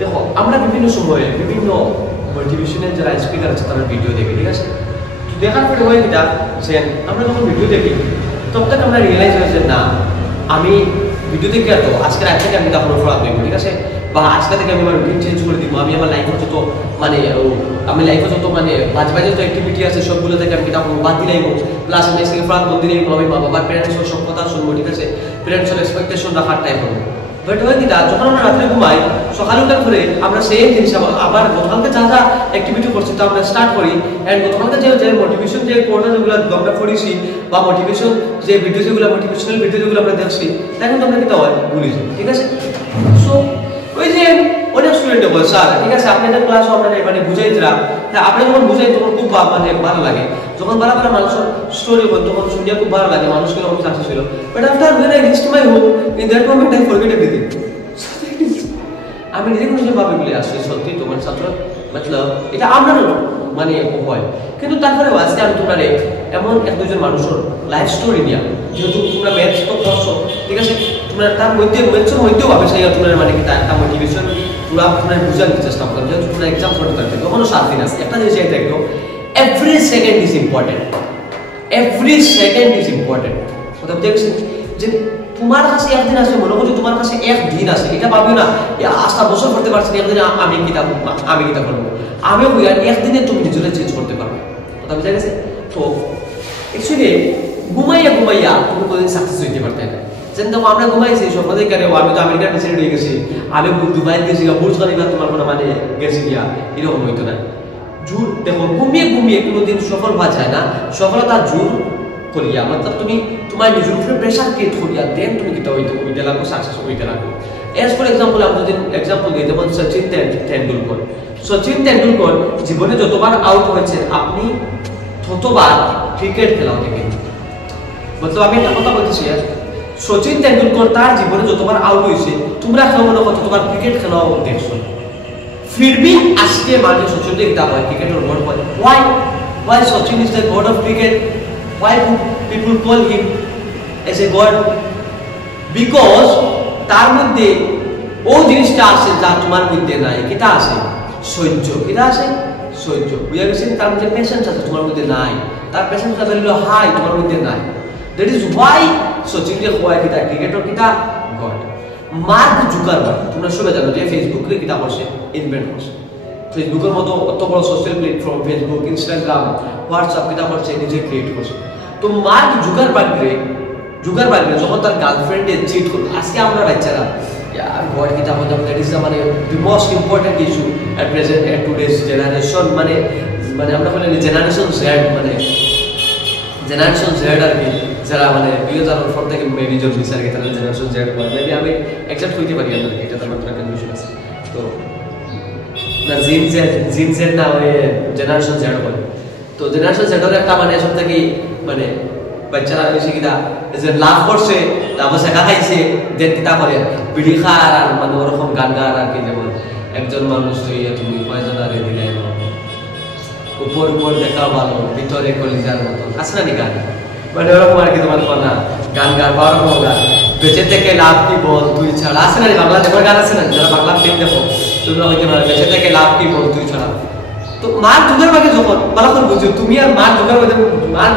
দেখো আমরা বিভিন্ন সময়ে বিভিন্ন মোটিভেশনাল যারা স্পিকার আছে তারা ভিডিও দেখি, ঠিক আছে? দেখার পরে হয় কিটা যে আমরা যখন ভিডিও দেখি তখন আমরা রিয়েলাইজ হয়েছে না আমি ভিডিও দেখি তো আজকে রাত থেকে আমি তারপর ফলো দেখবো, ঠিক আছে? বা আজকে থেকে আমি আমার রুটিন চেঞ্জ করে দিব, আমি আমার লাইফে যত মানে আমি লাইফে যত মানে বাজে যত অ্যাক্টিভিটি আছে সবগুলো থেকে আমি তারপর বাদ দিলাইব, প্লাস আমি আজকে ফ্রাক বদ দিলাইব, আমি মা বাবার প্যারেন্টসের সব কথা শুনবো, ঠিক আছে? প্যারেন্টসের এক্সপেকটেশন রাখার টাইপ হবে। বাট হয় কি যখন আমরা রাত্রে ঘুমাই সকালে উঠার পরে আমরা সেম জিনিস আবার গতকালকে যা যা অ্যাক্টিভিটি করছি তা আমরা স্টার্ট করি অ্যান্ড গতকালকে যে মোটিভেশন যে কোর্সটা যেগুলো আমরা পড়েছি বা মোটিভেশন যে ভিডিও যেগুলো মোটিভেশনাল ভিডিও যেগুলো আমরা দেখছি তা কিন্তু আমরা কিন্তু হয় ভুলে যাই, ঠিক আছে? সো ওই যে অনেক স্টুডেন্টে বলে স্যার ঠিক আছে আপনি একটা ক্লাস আমরা মানে বুঝাই দিলাম, হ্যাঁ আপনি যখন বুঝাই তখন খুব মানে ভালো লাগে, যখন বারবার মানুষের স্টোরি বল তখন শুনতে খুব ভালো লাগে, মানুষকে অনেক সাকসেস ছিল। But after when I reached my home in that moment I forget everything. আমি নিজে কোনো ভাবে বলে আসছি সত্যি তোমার ছাত্র মতলব এটা আমরা মানে হয়, কিন্তু তারপরে আজকে আমি তোমরা এমন এক দুজন মানুষের লাইফ স্টোরি নিয়ে যেহেতু তোমরা ম্যাথস তো পড়ছো, ঠিক আছে? তোমরা তার মধ্যে ম্যাথসের মধ্যেও ভাবে সেই তোমরা মানে কি একটা মোটিভেশন পুরা তোমরা বুঝানোর চেষ্টা করো, যেহেতু তোমরা এক্সাম করতে পারবে কখনো 7 দিন আছে একটা জিনিস এটা একদম every second is important, every second is important. কথা দেখছেন যে তোমার কাছে একদিন আছে মনে করছো তোমার কাছে একদিন আছে এটা ভাবিও না আজটা বছর করতে পারছি একদিনে আমি কিতাব করবো, আমিও একদিনে তুমি নিজেরা চেঞ্জ করতে পারবে। কথা বুঝা গেছে? তো অ্যাকচুয়ালি ঘুমাইয়া তুমি কোনোদিন সাকসেস হইতে পারতে না। যেন দেখো আমরা ঘুমাইছি সকালে কেন আমি তো আমেরিকার প্রেসিডেন্ট হয়ে গেছি, আমি দুবাই গেছি বুর্জ খলিফা তোমার কোনো মানে গেছি গিয়া এরকম হইতো না। জোর দেখো ঘুমিয়ে কোনোদিন সফল হওয়া যায় না, সফলতা জোর করিয়া মতলব তুমি তোমার নিজের উপরে প্রেশার ক্রিয়েট করিয়া দেন তুমি কিটা হইতে ওইটা লাগবো সাকসেস হইতে লাগবো। এজ ফর এক্সাম্পল আমি যদি এক্সাম্পল দিই যেমন সচিন তেন্ডুলকর জীবনে যতবার আউট হয়েছে আপনি ততবার ক্রিকেট খেলাও দেখেন। মতলব আমি একটা কথা বলতেছি সচিন তেন্ডুলকর তার জীবনে যতবার আউট হয়েছে তোমরা খেলা মনে করো ততবার ক্রিকেট খেলাও দেখছো, फिर भी আজকে মানে সচিন দেখতে হয় ক্রিকেটের গড হয়। Why Sachin is the god of cricket? Why people call him as a god? Because তার মধ্যে ও জিনিসটা আছে যা তোমার মধ্যে নাই, কিটা আছে? সহ্য। কিটা আছে? সহ্য। বুঝা গেছেন? তার মধ্যে পেশেন্স আছে তোমার মধ্যে নাই, তার পেশেন্স লেভেল হলো হাই তোমার মধ্যে নাই। দ্যাট ইজ ওয়াই সচিন কে হয় কিটা ক্রিকেটর কিটা গড। মার্ক জুকারবার্গ তোমরা সবাই জানো যে ফেসবুকে কিটা করছে ইনভেন্ট করছে, ফেসবুকের মতো অত বড় social platform Facebook Instagram WhatsApp কিটা করছে নিজে ক্রিয়েট করছে। তো মার্ক জুকারবার্গ যখন তার গার্লফ্রেন্ডে চিট করলো, আজকে আমরা বাচ্চারা यार गॉड किता मतलब दैट इज মানে the most important issue at present at today's generation মানে আমরা বলি জেনারেশন জেড মানে জেনারেশন জেড আর কি যারা মানে 2004 থেকে মেবি জন্ম নিছে আর কি তারা জেনারেশন জেড বলে, মেবি আমি অ্যাকসেপ্ট হইতে পারি না এটা তার মধ্যে কনফিউশন আছে। তো না জিন জেড না ওই জেনারেশন জেড বলে। তো জেনারেশন জেড এর একটা মানে সব থেকে মানে বাচ্চারা বেশি কিনা যে লাভ করছে তারপর শেখা খাইছে দেন কিতা করে বিড়ি খার আর মানে ওরকম গান গার আর কি, যেমন একজন মানুষ হইয়া তুমি কয়জনারে দিলে উপর দেখা ভালো ভিতরে কলিজার মতো আছে না নি গান, মানে ওরকম আর কি তোমার না গান গার বা ওরকম গান বেঁচে থেকে লাভ কি বল তুই ছাড়া আছে না বাংলা দেখো গান আছে না যারা বাংলা ফিল্ম দেখো তোমরা হইতে পারো বেঁচে থেকে লাভ কি বল তুই ছাড়া। তো মার্ক জুকারবার্গ যখন ভালো করে বুঝো তুমি আর মার্ক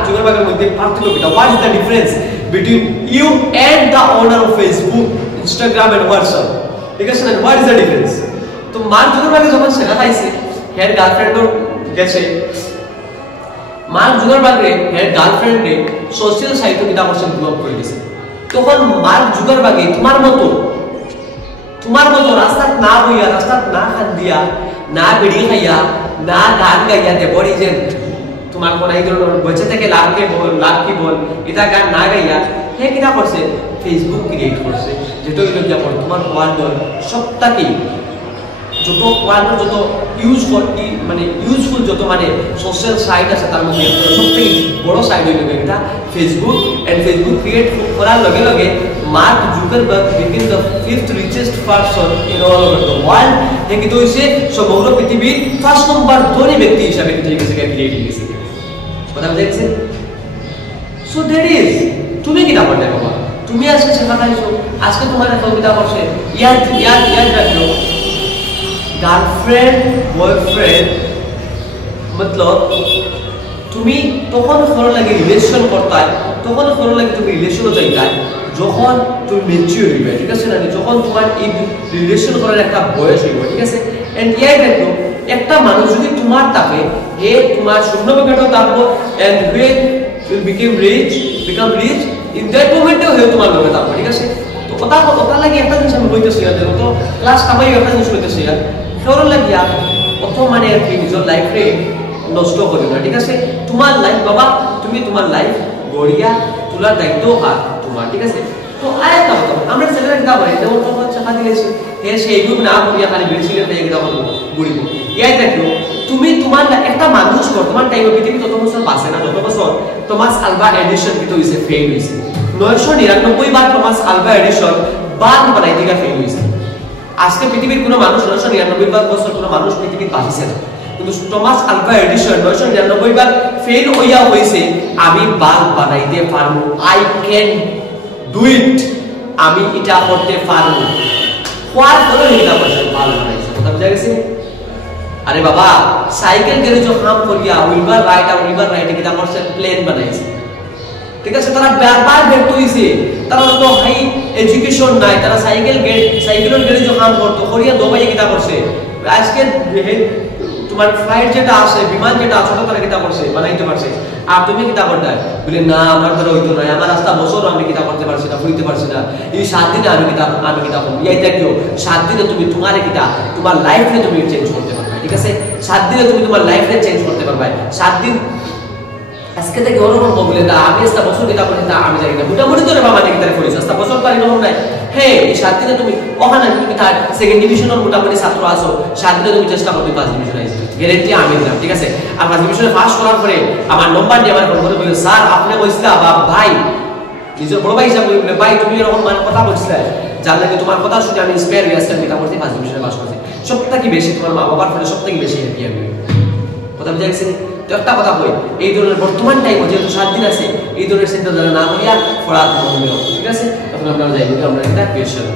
জুকারবার্গের মধ্যে পার্থক্য কি, what is the difference between you and the owner of Facebook Instagram and WhatsApp, ঠিক আছে না? What is the difference? তো মার্ক জুকারবার্গ যখন শেখা খাইছে হের গার্লফ্রেন্ডও গেছে, মার্ক জুকারবার্গ হের গার্লফ্রেন্ডে সোশ্যাল সাইটে কিটা করছে ব্লক করে দিয়েছে। তখন মার্ক জুকারবার্গ তোমার মতো রাস্তাত না বইয়া রাস্তাত না খান দিয়া না বিড়ি খাইয়া না গান গাইয়া দেবরি যে তোমার কোন এই ধরনের বেঁচে থেকে লাভ কি বল এটা গান না গাইয়া হে কিটা করছে ফেসবুক ক্রিয়েট করছে, যেটা হইল যেমন তোমার ওয়ার্ল্ডের সবটাকে যত ওয়ার্ল্ডের যত মানে ইউজফুল যত মানে সোশ্যাল সাইট আছে তার মধ্যে সবথেকে বড় সাইট হইল এটা ফেসবুক। এন্ড ফেসবুক ক্রিয়েট করার লগে লগে mark Zuckerberg became the 5th richest person in all over the world। হে কি হইছে সমগ্র পৃথিবীর 1st নম্বর ধনী ব্যক্তি হিসেবে ক্রিয়েট হয়েছে। কথা বুঝা গেছে? সো দ্যাট ইজ তুমি কি নাম্বার দেখো তুমি আজকে শেখাতে আইছো, আজকে তোমার কবিতা করছে, ইয়াদ ইয়াদ ইয়াদ রাখো, গার্লফ্রেন্ড বয়ফ্রেন্ড মতলব তুমি তখন খরো লাগে রিলেশন করতাই, তখন খরো লাগে তুমি রিলেশনও যাইতাই যখন তুমি ম্যাচিউর হইবে, ঠিক আছে না? যখন তোমার এই রিলেশন করার একটা বয়স হইবে, ঠিক আছে? এন্ড ইয়াই দেখো একটা মানুষ যদি তোমার থাকে, হে তোমার শূন্য পকেটও থাকবো, and when you become rich in that moment হে তোমার লগে থাকবো, ঠিক আছে? তো কথা লাগে একটা জিনিস আমি বলতেছি, দেখো তো ক্লাস কামাই একটা জিনিস বলতেছি, খরো লাগিয়া অত মানে আর কি নিজের লাইফে নষ্ট করিও না, ঠিক আছে? তোমার লাইফ বাবা, তুমি তোমার লাইফ গড়িয়া তোলার দায়িত্ব আর তোমার, ঠিক আছে? তো আরেকটা কথা আমরা ছেলেরা কিতা বলি, যেমন তোমার চাকা দিয়েছে হে সেই গ্রুপ না করিয়া খালি বেশিলে তাই কিতা করবো ঘুরিব, ইয়াই দেখো তুমি তোমার একটা মানুষ বর্তমান টাইমে পৃথিবী তত বছর বাঁচে না, যত বছর টমাস আলভা এডিসন কিন্তু হয়েছে ফেল হয়েছে, 999 বার টমাস আলভা এডিসন বাল্ব বানাইতে গিয়ে ফেল হয়েছে। আজকে পৃথিবীর কোনো মানুষ 999 বছর কোনো মানুষ পৃথিবীতে বাঁচিছে না, কিন্তু টমাস আলভা এডিসন 999 বার ফেল হইয়া হইছে আমি বাল্ব বানাইতে পারবো, আই ক্যান ডু ইট, আমি এটা করতে পারবো, কোয়ার করে এটা বলছে বাল্ব বানাইছে, কথা বুঝা গেছে? আরে বাবা সাইকেল গ্যারেজও কাম করিয়া উইভার রাইট কিটা করছে প্লেন বানাইছে, ঠিক আছে? তারা বারবার ব্যর্থ হইছে, তারা তো হাই এডুকেশন নাই, তারা সাইকেলের গ্যারেজও কাম করতো করিয়া দবাইয়ে কিটা করছে, আজকে তোমার ফ্লাইট যেটা আছে, বিমান যেটা আছে তারা কিতা করছে বানাইতে পারছে, আর তুমি কিতা করতে বলে না আমার দ্বারা হইতো না, আমার রাস্তা বছর আমি কিতা করতে পারছি না, ফুইতে পারছি না, এই 7 দিনে আমি কিতা করব, এইটা কিও 7 দিনে তুমি তোমারে কিতা তোমার লাইফে তুমি চেঞ্জ করতে পারবে, ঠিক আছে? 7 দিনে তুমি তোমার লাইফে চেঞ্জ করতে পারবে। 7 দিন আজকে থেকে ওরকম বলে না আমি একটা বছর কিতা করতে তা আমি জানি না, মোটামুটি তো বাবা মানে কিতা করিস একটা বছর পারি না নাই, হে এই 7 দিনে তুমি ওখানে তুমি তার সেকেন্ড ডিভিশনের মোটামুটি ছাত্র আসো, 7 দিনে তুমি চেষ্টা করতে 5 ডিভিশন আইছো, গ্যারান্টি আমি দিলাম, ঠিক আছে? আর 5 ডিভিশনে পাস করার পরে আমার নাম্বার দিয়ে আমার ফোন করে বলে স্যার আপনি কইছিলা বা ভাই নিজের বড় ভাই হিসাবে বলে ভাই তুমি এরকম মানে কথা বলছিলে যার লাগে তোমার কথা শুনে আমি ইন্সপায়ার হয়ে আসলাম, কিতা করতে 5 ডিভিশনে পাস করতে, সবথেকে বেশি তোমার মা বাবার ফলে সবথেকে বেশি হ্যাপি আমি, কথা বুঝা গেছে? তো একটা কথা কই, এই ধরনের বর্তমান টাইমে যেহেতু 7 দিন আছে, এই ধরনের চিন্তা ধারা না করিয়া ফরাত মনে হোক, ঠিক আছে? তখন আমরা যাই আমরা এটা কোয়েশ্চন,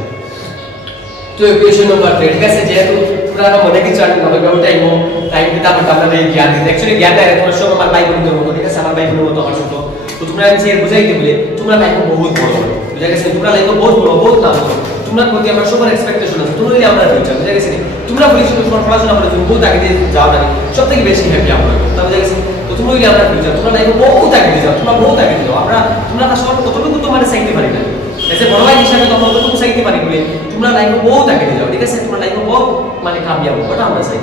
তো কোয়েশ্চন নাম্বার 3, ঠিক আছে? যেহেতু পুরা মনে কিছু আর হবে টাইম দিতে আমরা এই জ্ঞান দিতে অ্যাকচুয়ালি জ্ঞানটা এত সব আমার ভাই বোনদের মতো, ঠিক আছে? আমার ভাই বোনের মতো আমার ছোট, তো তোমরা আমি শেয়ার বুঝাইতে বলে তোমরা লাইফ বহুত বড়, বুঝা গেছে? তোমরা লাইফ বহুত বড়, বহুত নাম বড়, তোমরা প্রতি আমরা সবার এক্সপেকটেশন আছে, তোমরা আমরা ফিউচার, বুঝা গেছে? তোমরা পরিশ্রম তোমার পড়াশোনা করে তুমি বহুত আগে দিয়ে যাও না, সবথেকে বেশি হ্যাপি আমরা, কথা বুঝা গেছে? তো তোমরা আমরা ফিউচার, তোমরা লাইফ বহুত আগে দিয়ে যাও, তোমরা বহুত আগে দিয়ে যাও, তোমরা কাজ করতে কতটুকু তোমার চাইতে পারি না, এসে বড় ভাই হিসাবে তোমরা কতটুকু চাইতে পারি বলে তোমরা লাইফ বহুত আগে দিয়ে যাও, ঠিক আছে? তোমরা লাইফ বহুত মানে কামিয়াব, ওটা আমরা চাই।